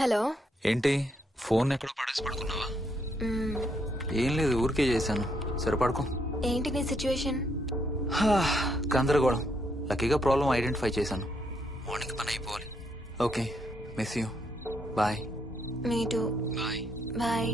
Hello. ఏంటి phone ఎక్కడో పడేసి పడుకున్నావా? ఏం లేదు, ఊరికే చేశాను. సరే పడుకో. ఏంటి నీ సిచ్యువేషన్? గందరగోళం. లక్కీగా ప్రాబ్లం ఐడెంటిఫై చేశాను. మార్నింగ్ పని అయిపోవాలి. Okay, miss you. Bye. Me too. Bye. Bye.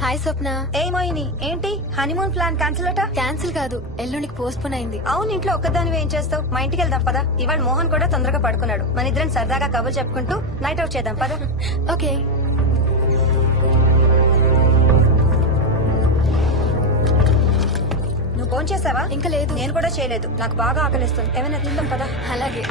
Hi Swapna. ఏమోయిని ఏంటి హనీమూన్ ప్లాన్ క్యాన్సిల్ అట? క్యాన్సిల్ కాదు, ఎల్లుండికి పోస్ట్ పోన్ అయింది. అవును, ఇంట్లో ఒక్కదానివి ఏం చేస్తావు? మా ఇంటికి వెళ్దాం పదా. ఇవాళ మోహన్ కూడా తొందరగా పడుకున్నాడు. మన ఇద్దరం సరదాగా కబుర్లు చెప్పుకుంటూ నైట్ అవుట్ చేద్దాం పదా. ఓకే. నువ్వు ఫోన్ చేసావా? ఇంకా లేదు. నేను కూడా చేయలేదు. నాకు బాగా ఆకలిస్తుంది. ఏమైనా తిందాం పదా. అలాగే.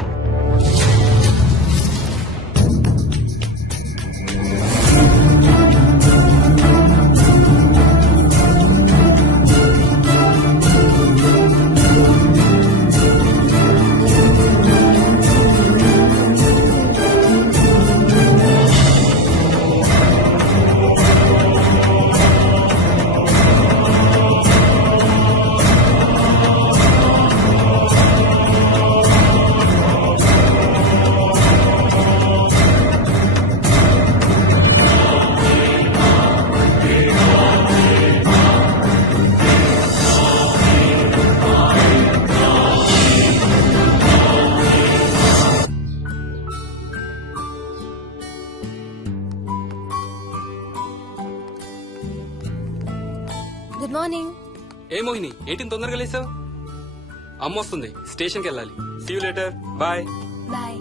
Good morning. ఏ మోహిని, ఏంటి తొందరగా లేసావు? అమ్మ వస్తుంది, స్టేషన్కి వెళ్ళాలి. See you later. Bye. Bye.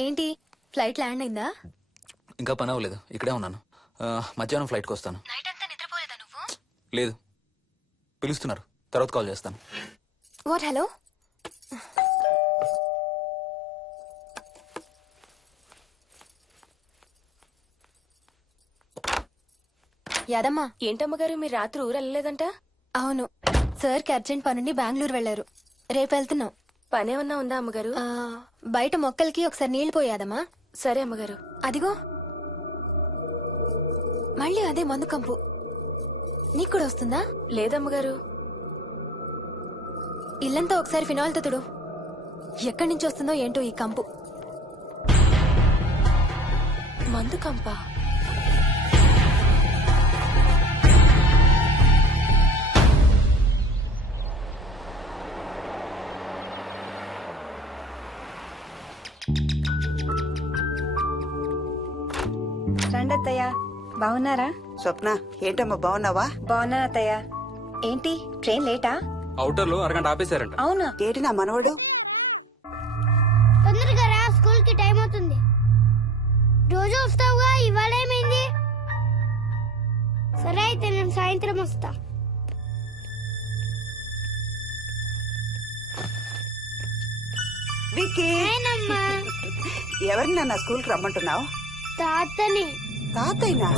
ఏంటి ఫ్లైట్ ల్యాండ్ అయిందా? ఇంకా పని అవ్వలేదు, ఇక్కడే ఉన్నాను. మధ్యాహ్నం ఫ్లైట్కి వస్తాను. నైట్ అంతా నిద్రపోలేదా నువ్వు? లేదు, పిలుస్తున్నారు, తర్వాత కాల్ చేస్తాను. వాట్? హలో. యాదమ్మా. ఏంటమ్మగారు, మీరు రాత్రి ఊరు వెళ్ళలేదంట? అవును, సార్కి అర్జెంట్ పనుండి బెంగళూరు వెళ్లారు. రేపు వెళ్తున్నాం. పనేమన్నా ఉందా అమ్మగారు? బయట మొక్కలకి ఒకసారి నీళ్లు పోయాదమ్మా. సరే అమ్మగారు. అదిగో మళ్ళీ అదే మందు కంపు. నీకు కూడా వస్తుందా? లేదమ్మగారు. ఇల్లంతా ఒకసారి ఫినాయిల్ తో తుడు. ఎక్కడి నుంచి వస్తుందో ఏంటో ఈ కంపు. మందు కంపా? రండి అత్తయ్య, బాగున్నారా? స్వప్న ఏంటమ్మా బాగున్నావా? బాగున్నాను అత్తయ్య. ఏంటి ట్రైన్ లేటా? అవుటర్ లో అరగంట ఆపేశారంట. అవునా? ఏంటి నా మనవడు? తొందరగా రా, స్కూల్ కి టైం అవుతుంది. రోజు వస్తావుగా, ఇవాళ ఏమైంది? సరే అయితే నేను సాయంత్రం వస్తా. విక్కీ, నేనమ్మా ఎవరిని నా స్కూల్ కి రమ్మంటున్నావు? తాతని. తాతయ్యనా?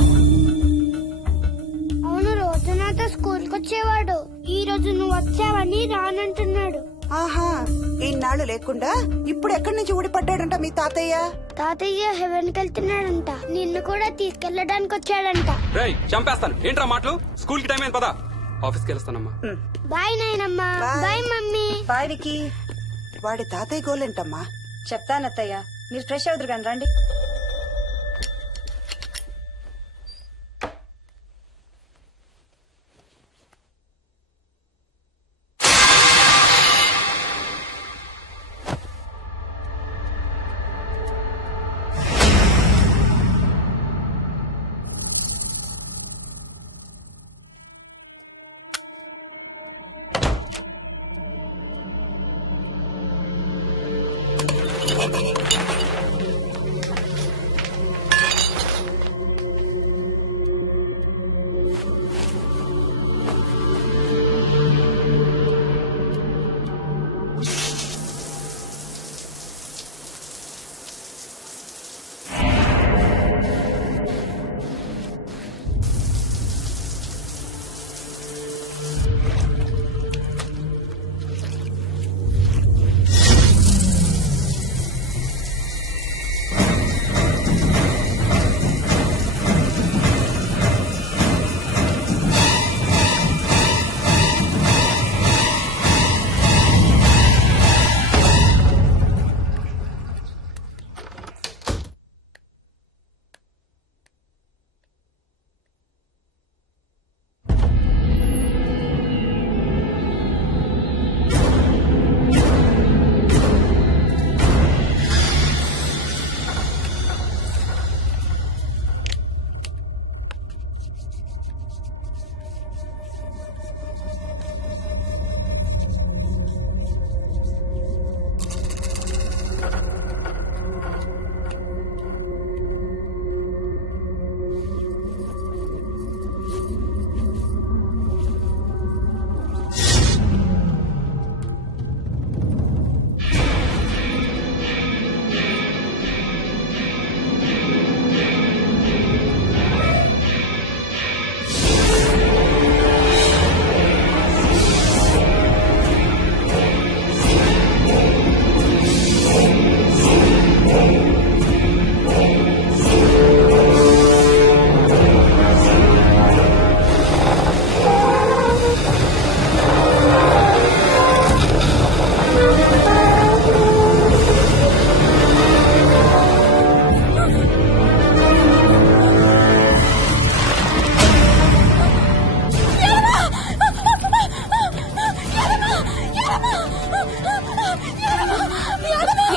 అవును, రోజు నాతో స్కూల్ కి వచ్చేవాడు. ఈ రోజు నువ్వు వచ్చావని రానంటున్నాడు. ఆహా, ఇన్నాళ్ళు లేకుండా ఇప్పుడు ఎక్కడి నుంచి ఊడిపడ్డాడంట మీ తాతయ్య? తాతయ్య హెవెన్ కి వెళ్తున్నాడంట. నిన్ను కూడా తీసుకెళ్లడానికి వచ్చాడంట. రేయ్ చంపేస్తాను. ఏంట్రా మాటలు? స్కూల్ కి టైం అయింది పదా. ఆఫీస్కి వెళ్తానమ్మా. బాయ్ నాయనమ్మా. Bye. Bye mummy. Bye Vicky. వాడి తాతయ్య గోలేంటమ్మా? చెప్తానత్తయ్య, మీరు ఫ్రెష్ అవుతురు కానీ రండి.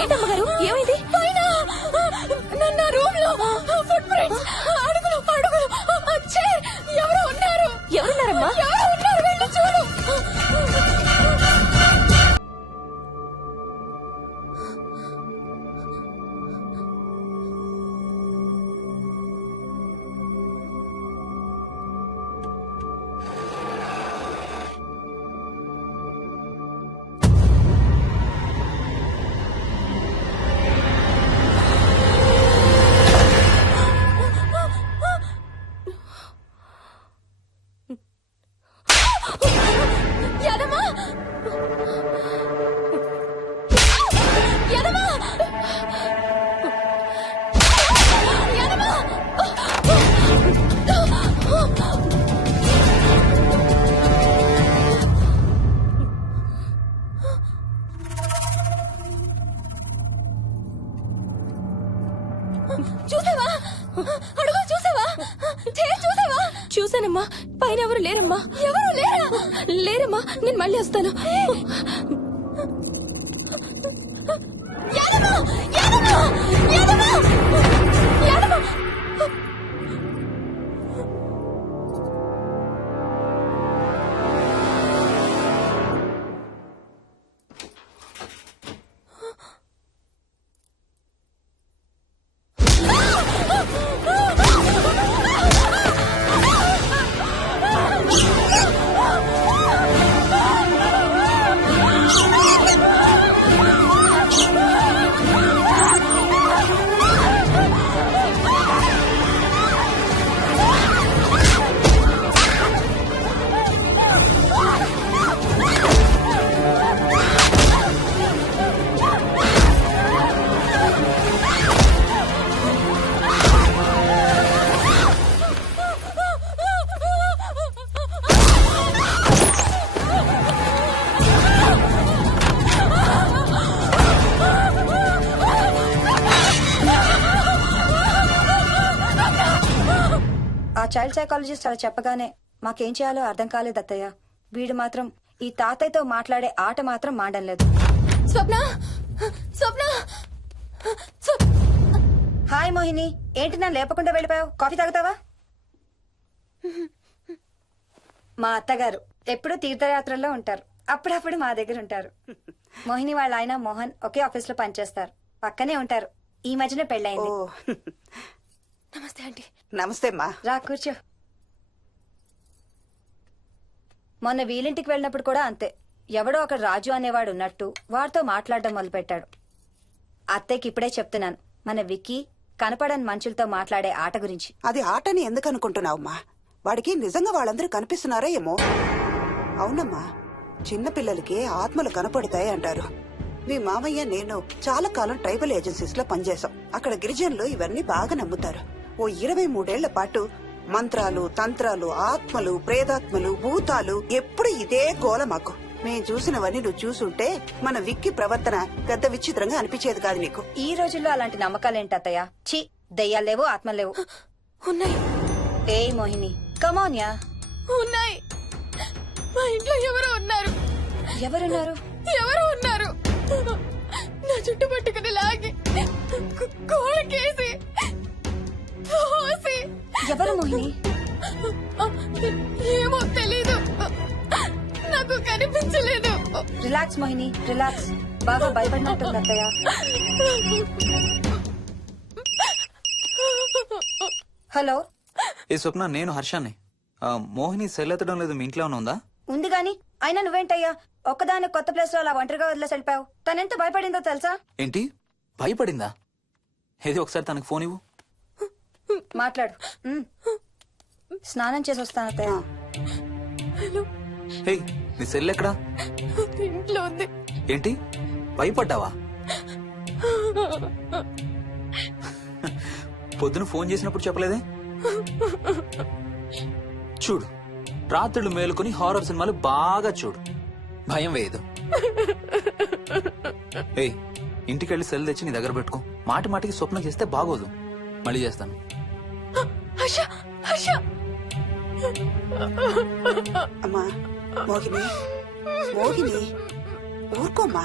ఏంటమ్మగారు ఏమైంది? ఎవరున్నారమ్మా? చూసావా? అడుగు చూసావా? చూసావా? చూసానమ్మా. పైన ఎవరు లేరమ్మా. ఎవరు లేరా? లేరమ్మా. నేను మళ్ళీ వస్తాను. యాదమ్మ! యాదమ్మ! చైల్డ్ సైకాలజిస్ట్ అలా చెప్పగానే మాకేం చేయాలో అర్థం కాలేదు అత్తయ్య. వీడు మాత్రం ఈ తాతయ్యతో మాట్లాడే ఆట మాత్రం మాండం లేదు. స్వప్న స్వప్న హాయ్ మోహిని, ఏంటి నన్ను లేపకుండా వెళ్ళిపోయావు? కాఫీ తాగుతావా? మా అత్తగారు ఎప్పుడూ తీర్థయాత్రల్లో ఉంటారు, అప్పుడప్పుడు మా దగ్గర ఉంటారు. మోహిని వాళ్ళ ఆయన మోహన్ ఒకే ఆఫీస్ లో పనిచేస్తారు, పక్కనే ఉంటారు. ఈ మధ్యన ఓ పెళ్ళయింది. నమస్తే ఆంటీ. నమస్తే అమ్మా. రా కూర్చో. మొన్న వీలింటికి వెళ్ళినప్పుడు కూడా అంతే. ఎవడో ఒక రాజు అనేవాడు ఉన్నట్టు వాడితో మాట్లాడడం మొదలుపెట్టాడు. అత్తయ్యకి ఇప్పుడే చెప్తున్నాను, మన విక్కీ కనపడని మనుషులతో మాట్లాడే ఆట గురించి. అది ఆటని ఎందుకు అనుకుంటున్నావమ్మా? వాడికి నిజంగా వాళ్ళందరూ కనిపిస్తున్నారా ఏమో. అవునమ్మా, చిన్నపిల్లలకి ఆత్మలు కనపడతాయి అంటారు. మీ మామయ్య నేను చాలా కాలం ట్రైబల్ ఏజెన్సీస్ లో పనిచేశాం. అక్కడ గిరిజనులు ఇవన్నీ బాగా నమ్ముతారు. ఓ 23 పాటు మంత్రాలు, తంత్రాలు, ఆత్మలు, ప్రేతాత్మలు, భూతాలు, ఎప్పుడు ఇదే గోల మాకు. మేం చూసినవన్నీ నువ్వు చూసుంటే మన విక్కి ప్రవర్తన పెద్ద విచిత్రంగా అనిపించేది కాదు నీకు. ఈ రోజుల్లో అలాంటి నమ్మకాలేంటి అత్తయ్య? ఛీ, దెయ్యాలు లేవు, ఆత్మలు లేవు. ఉన్నాయి ఏయ్ మోహిని, కమోన్యా. ఉన్నాయి. మా ఇంట్లో ఎవరో ఉన్నారు. ఎవరున్నారు? ఎవరో ఉన్నారు. నా చుట్టు పట్టుకుని లాగి కోళ్ళకేసి తోసి. ఎవరు మోహిని? ఏమో తెలీదు, నాకు కనిపించలేదు. Relax Mohini, relax. బాగా భయపడినట్టుంది అత్తయ్య. హలో. ఏ స్వప్న, నేను హర్షాన్ని. మోహిని సెల్ ఎత్తడం లేదు, మీ ఇంట్లో ఏమైనా ఉందా? ఉంది గాని, అయినా నువ్వేంటయ్యా ఒక్కదాని కొత్త ప్లేస్ లో అలా ఒంటరిగా వదిలేసి వెళ్ళిపోయావు? తనెంత భయపడిందో తెలుసా? ఏంటి, భయపడిందా? ఏది ఒకసారి తనకు ఫోన్ ఇవ్వు. మాట్లాడు. స్నానం చేసి వస్తాను అత్తయ్య. హే, నీ సెల్ ఎక్కడా? ఇంట్లో ఉంది. ఏంటి, భయపడ్డావా? పొద్దున ఫోన్ చేసినప్పుడు చెప్పలేదే? చూడు, రాత్రులు మేలుకొని హారర్ సినిమాలు బాగా చూడు, భయం వేయదు. ఏయ్, ఇంటికెళ్ళి సెల్ తెచ్చి నీ దగ్గర పెట్టుకో. మాటి మాటికి స్వప్నం చేస్తే బాగోదు. మళ్ళీ చేస్తాను. హర్ష హర్ష. అమ్మా మోహిని, మోహిని ఊరుకోమ్మా.